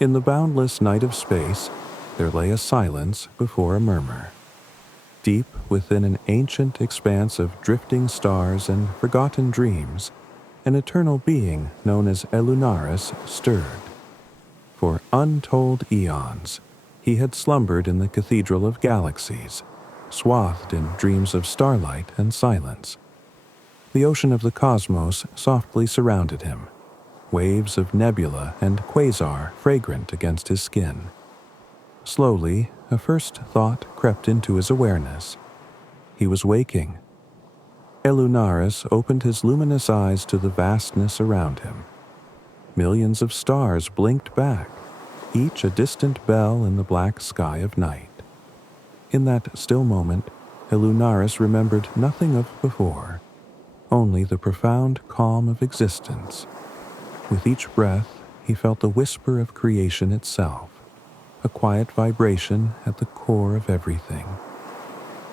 In the boundless night of space, there lay a silence before a murmur. Deep within an ancient expanse of drifting stars and forgotten dreams, an eternal being known as Elunaris stirred. For untold eons, he had slumbered in the cathedral of galaxies, swathed in dreams of starlight and silence. The ocean of the cosmos softly surrounded him, waves of nebula and quasar fragrant against his skin. Slowly, a first thought crept into his awareness. He was waking. Elunaris opened his luminous eyes to the vastness around him. Millions of stars blinked back, each a distant bell in the black sky of night. In that still moment, Elunaris remembered nothing of before, only the profound calm of existence. With each breath, he felt the whisper of creation itself, a quiet vibration at the core of everything.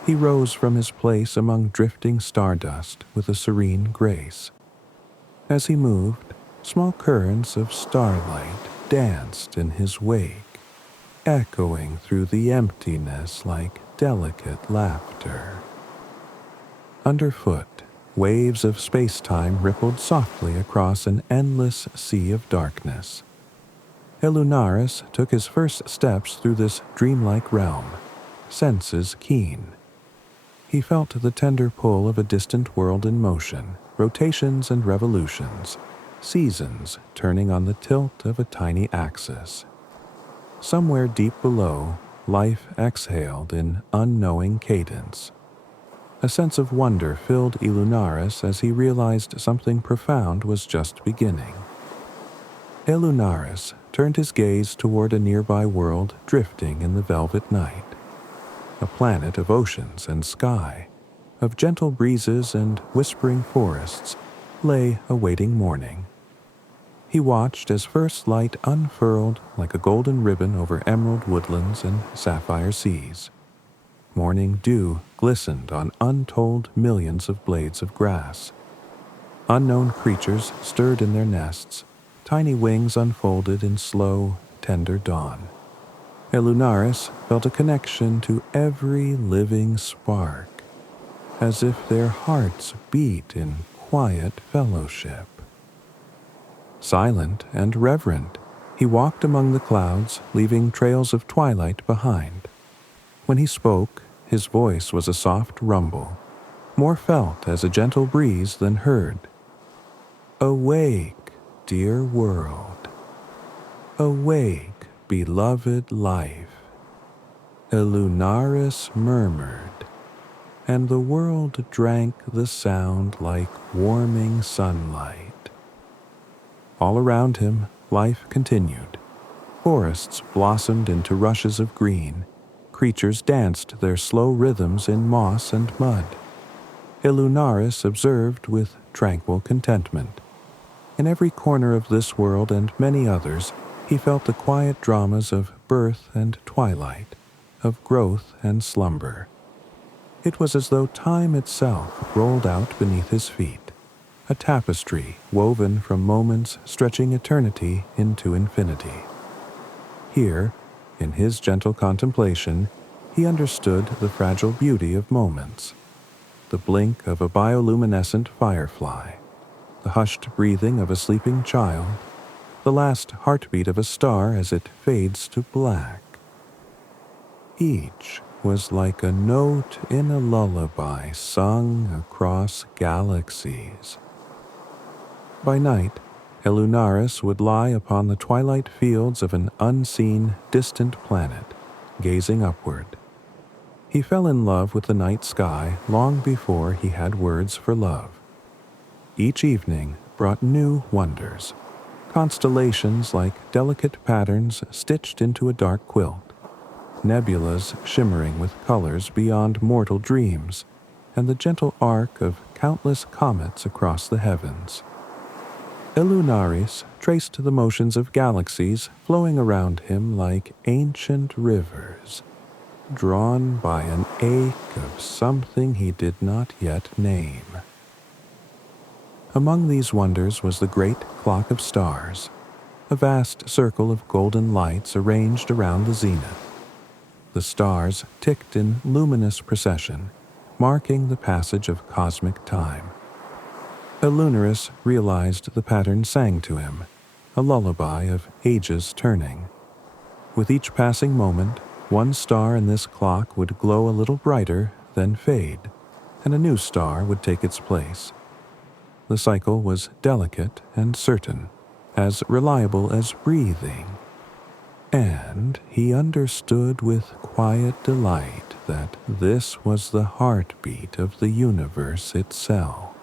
He rose from his place among drifting stardust with a serene grace. As he moved, small currents of starlight danced in his wake, echoing through the emptiness like delicate laughter. Underfoot, waves of space-time rippled softly across an endless sea of darkness. Elunaris took his first steps through this dreamlike realm, senses keen. He felt the tender pull of a distant world in motion, rotations and revolutions, seasons turning on the tilt of a tiny axis. Somewhere deep below, life exhaled in unknowing cadence. A sense of wonder filled Elunaris as he realized something profound was just beginning. Elunaris turned his gaze toward a nearby world drifting in the velvet night. A planet of oceans and sky, of gentle breezes and whispering forests, lay awaiting morning. He watched as first light unfurled like a golden ribbon over emerald woodlands and sapphire seas. Morning dew glistened on untold millions of blades of grass. Unknown creatures stirred in their nests, tiny wings unfolded in slow, tender dawn. Elunaris felt a connection to every living spark, as if their hearts beat in quiet fellowship. Silent and reverent, he walked among the clouds, leaving trails of twilight behind. When he spoke, his voice was a soft rumble, more felt as a gentle breeze than heard. Awake, dear world. Awake, beloved life. Elunaris murmured, and the world drank the sound like warming sunlight. All around him, life continued. Forests blossomed into rushes of green. Creatures danced their slow rhythms in moss and mud. Elunaris observed with tranquil contentment. In every corner of this world and many others, he felt the quiet dramas of birth and twilight, of growth and slumber. It was as though time itself rolled out beneath his feet, a tapestry woven from moments stretching eternity into infinity. Here, in his gentle contemplation, he understood the fragile beauty of moments. The blink of a bioluminescent firefly, the hushed breathing of a sleeping child, the last heartbeat of a star as it fades to black. Each was like a note in a lullaby sung across galaxies. By night, Elunaris would lie upon the twilight fields of an unseen, distant planet, gazing upward. He fell in love with the night sky long before he had words for love. Each evening brought new wonders, constellations like delicate patterns stitched into a dark quilt, nebulas shimmering with colors beyond mortal dreams, and the gentle arc of countless comets across the heavens. Elunaris traced the motions of galaxies flowing around him like ancient rivers, drawn by an ache of something he did not yet name. Among these wonders was the great clock of stars, a vast circle of golden lights arranged around the zenith. The stars ticked in luminous procession, marking the passage of cosmic time. Illunaris realized the pattern sang to him, a lullaby of ages turning. With each passing moment, one star in this clock would glow a little brighter, then fade, and a new star would take its place. The cycle was delicate and certain, as reliable as breathing. And he understood with quiet delight that this was the heartbeat of the universe itself.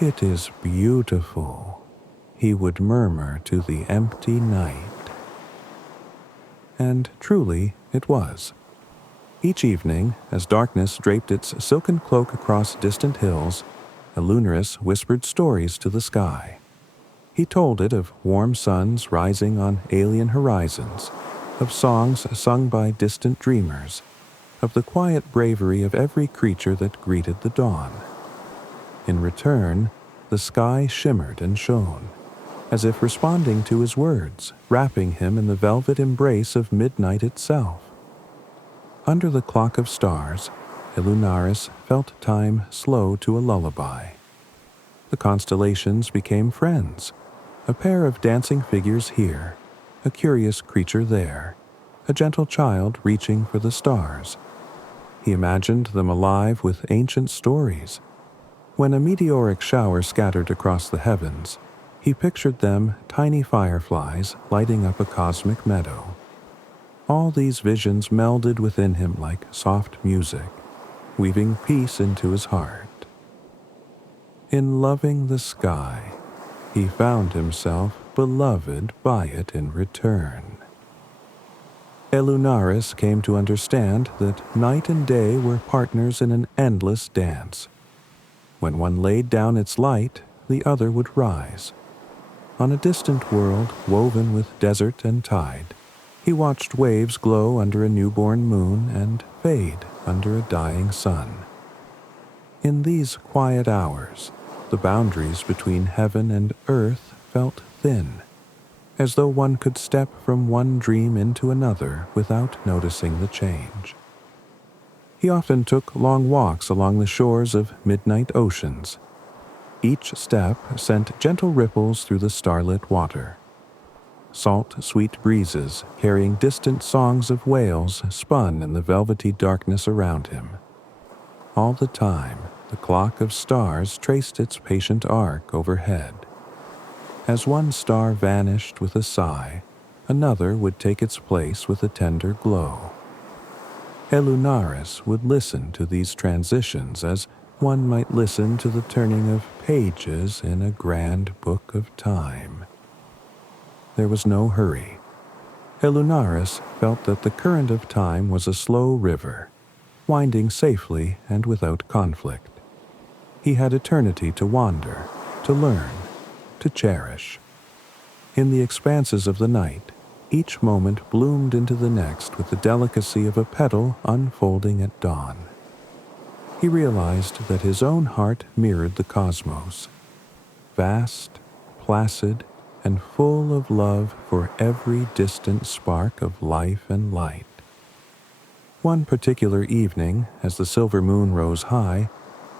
"It is beautiful," he would murmur to the empty night. And truly it was. Each evening, as darkness draped its silken cloak across distant hills, Illunaris whispered stories to the sky. He told it of warm suns rising on alien horizons, of songs sung by distant dreamers, of the quiet bravery of every creature that greeted the dawn. In return, the sky shimmered and shone, as if responding to his words, wrapping him in the velvet embrace of midnight itself. Under the clock of stars, Illunaris felt time slow to a lullaby. The constellations became friends, a pair of dancing figures here, a curious creature there, a gentle child reaching for the stars. He imagined them alive with ancient stories. When a meteoric shower scattered across the heavens, he pictured them tiny fireflies lighting up a cosmic meadow. All these visions melded within him like soft music, weaving peace into his heart. In loving the sky, he found himself beloved by it in return. Illunaris came to understand that night and day were partners in an endless dance. When one laid down its light, the other would rise. On a distant world woven with desert and tide, he watched waves glow under a newborn moon and fade under a dying sun. In these quiet hours, the boundaries between heaven and earth felt thin, as though one could step from one dream into another without noticing the change. He often took long walks along the shores of midnight oceans. Each step sent gentle ripples through the starlit water. Salt, sweet breezes carrying distant songs of whales spun in the velvety darkness around him. All the time, the clock of stars traced its patient arc overhead. As one star vanished with a sigh, another would take its place with a tender glow. Illunaris would listen to these transitions as one might listen to the turning of pages in a grand book of time. There was no hurry. Illunaris felt that the current of time was a slow river, winding safely and without conflict. He had eternity to wander, to learn, to cherish. In the expanses of the night, each moment bloomed into the next with the delicacy of a petal unfolding at dawn. He realized that his own heart mirrored the cosmos, vast, placid, and full of love for every distant spark of life and light. One particular evening, as the silver moon rose high,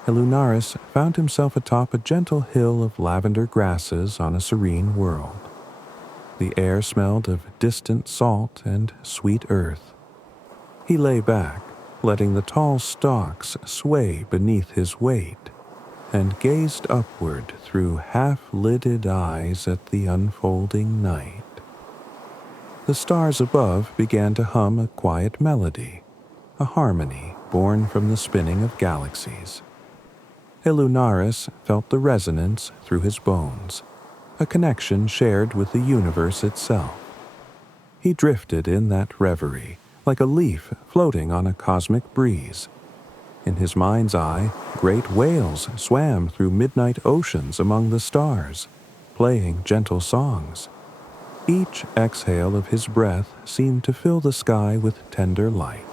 Illunaris found himself atop a gentle hill of lavender grasses on a serene world. The air smelled of distant salt and sweet earth. He lay back, letting the tall stalks sway beneath his weight, and gazed upward through half-lidded eyes at the unfolding night. The stars above began to hum a quiet melody, a harmony born from the spinning of galaxies. Illunaris felt the resonance through his bones, a connection shared with the universe itself. He drifted in that reverie, like a leaf floating on a cosmic breeze. In his mind's eye, great whales swam through midnight oceans among the stars, playing gentle songs. Each exhale of his breath seemed to fill the sky with tender light.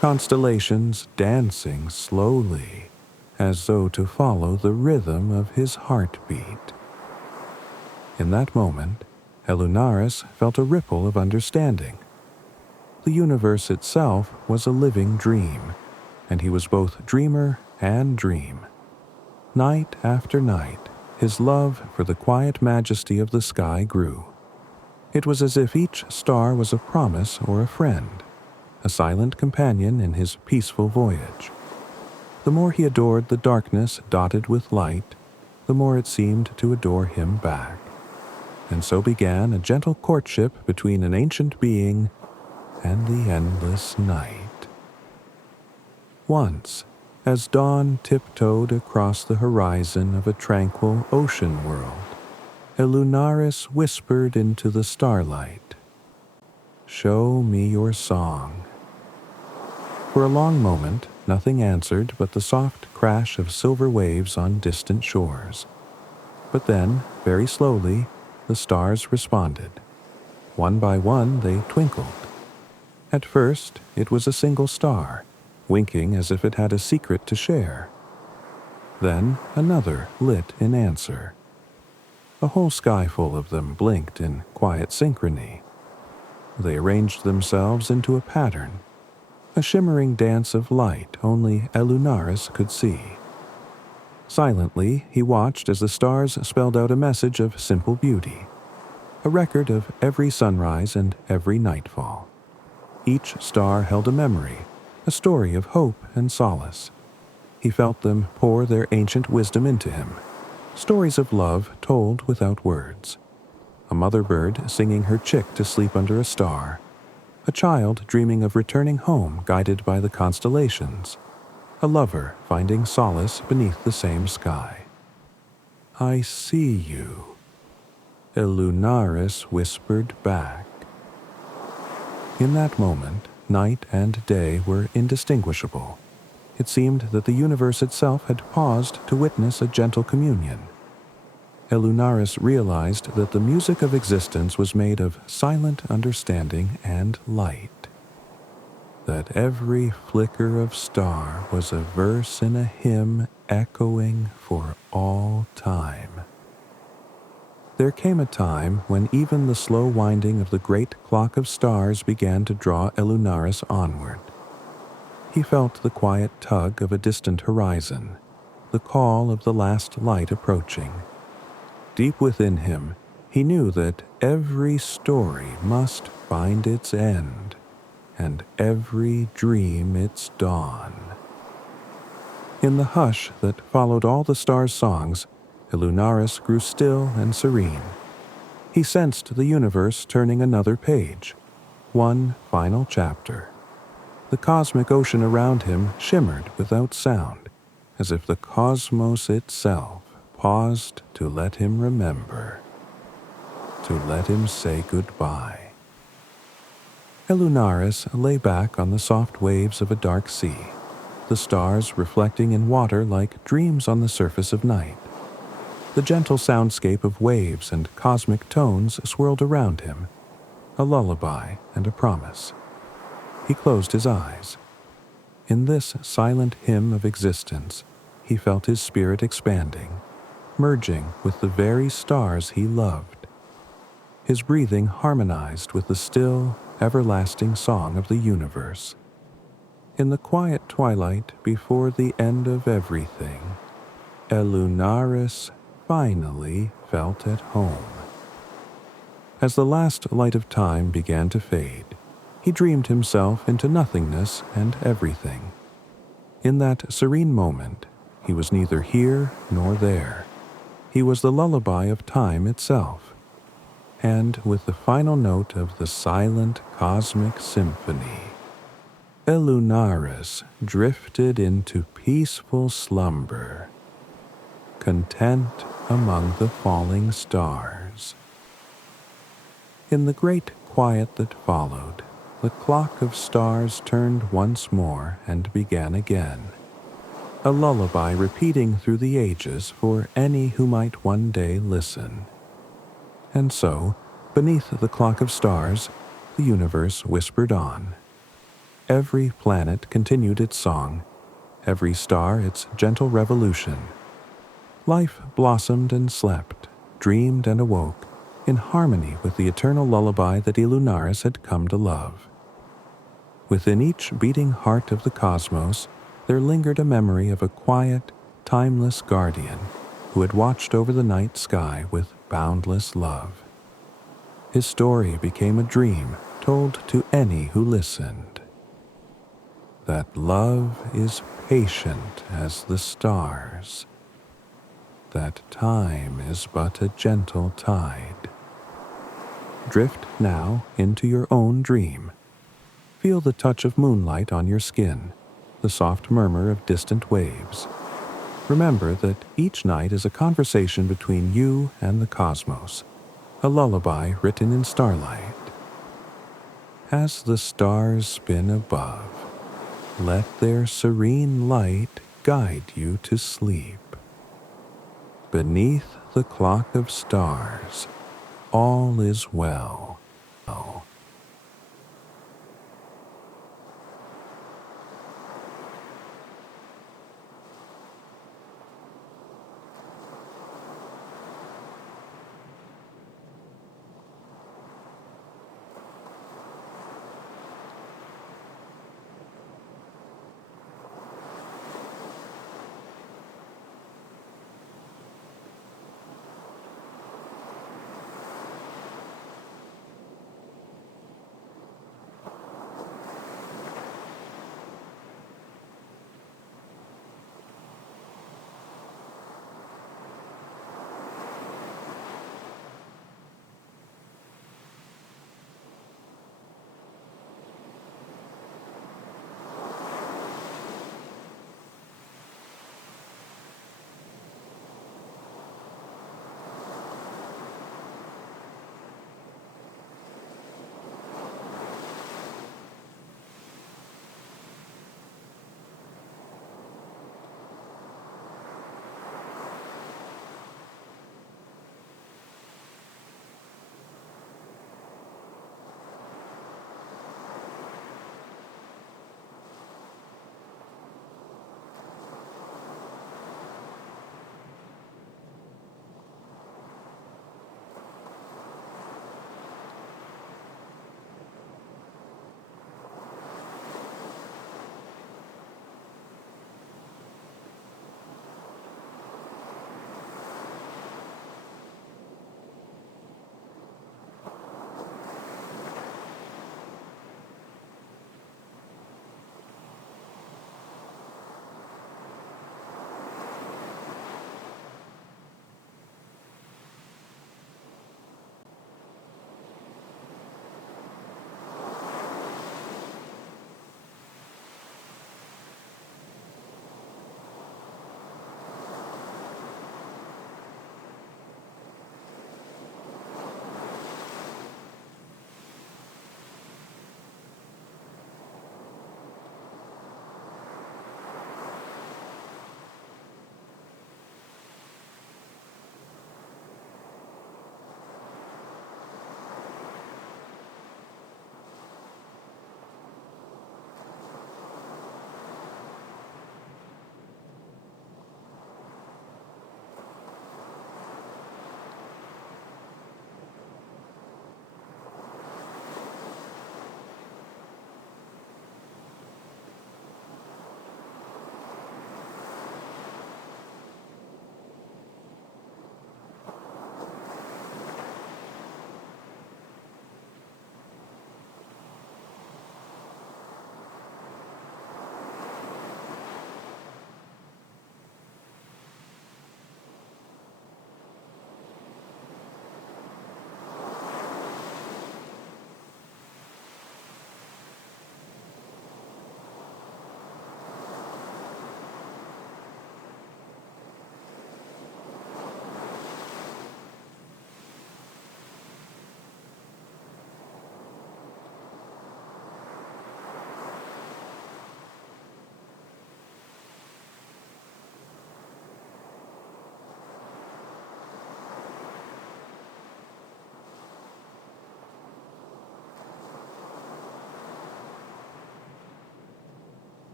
Constellations dancing slowly, as though to follow the rhythm of his heartbeat. In that moment, Elunaris felt a ripple of understanding. The universe itself was a living dream, and he was both dreamer and dream. Night after night, his love for the quiet majesty of the sky grew. It was as if each star was a promise or a friend, a silent companion in his peaceful voyage. The more he adored the darkness dotted with light, the more it seemed to adore him back. And so began a gentle courtship between an ancient being and the endless night. Once, as dawn tiptoed across the horizon of a tranquil ocean world, Elunaris whispered into the starlight, "Show me your song." For a long moment, nothing answered but the soft crash of silver waves on distant shores. But then, very slowly, the stars responded. One by one, they twinkled. At first, it was a single star, winking as if it had a secret to share. Then another lit in answer. A whole sky full of them blinked in quiet synchrony. They arranged themselves into a pattern, a shimmering dance of light only Elunaris could see. Silently, he watched as the stars spelled out a message of simple beauty, a record of every sunrise and every nightfall. Each star held a memory, a story of hope and solace. He felt them pour their ancient wisdom into him, stories of love told without words. A mother bird singing her chick to sleep under a star, a child dreaming of returning home guided by the constellations, a lover finding solace beneath the same sky. "I see you," Elunaris whispered back. In that moment, night and day were indistinguishable. It seemed that the universe itself had paused to witness a gentle communion. Elunaris realized that the music of existence was made of silent understanding and light, that every flicker of star was a verse in a hymn echoing for all time. There came a time when even the slow winding of the great clock of stars began to draw Elunaris onward. He felt the quiet tug of a distant horizon, the call of the last light approaching. Deep within him, he knew that every story must find its end, and every dream its dawn. In the hush that followed all the stars' songs, Elunaris grew still and serene. He sensed the universe turning another page, one final chapter. The cosmic ocean around him shimmered without sound, as if the cosmos itself paused to let him remember, to let him say goodbye. Elunaris lay back on the soft waves of a dark sea, the stars reflecting in water like dreams on the surface of night. The gentle soundscape of waves and cosmic tones swirled around him, a lullaby and a promise. He closed his eyes. In this silent hymn of existence, he felt his spirit expanding, merging with the very stars he loved. His breathing harmonized with the still, everlasting song of the universe. In the quiet twilight before the end of everything, Elunaris finally felt at home. As the last light of time began to fade, he dreamed himself into nothingness and everything. In that serene moment, he was neither here nor there. He was the lullaby of time itself. And with the final note of the silent cosmic symphony, Elunaris drifted into peaceful slumber, content among the falling stars. In the great quiet that followed, the clock of stars turned once more and began again, a lullaby repeating through the ages for any who might one day listen. And so, beneath the clock of stars, the universe whispered on. Every planet continued its song, every star its gentle revolution. Life blossomed and slept, dreamed and awoke in harmony with the eternal lullaby that Ilunaris had come to love. Within each beating heart of the cosmos, there lingered a memory of a quiet, timeless guardian who had watched over the night sky with boundless love. His story became a dream told to any who listened. That love is patient as the stars, that time is but a gentle tide. Drift now into your own dream. Feel the touch of moonlight on your skin, the soft murmur of distant waves. Remember that each night is a conversation between you and the cosmos, a lullaby written in starlight. As the stars spin above, let their serene light guide you to sleep. Beneath the clock of stars, all is well.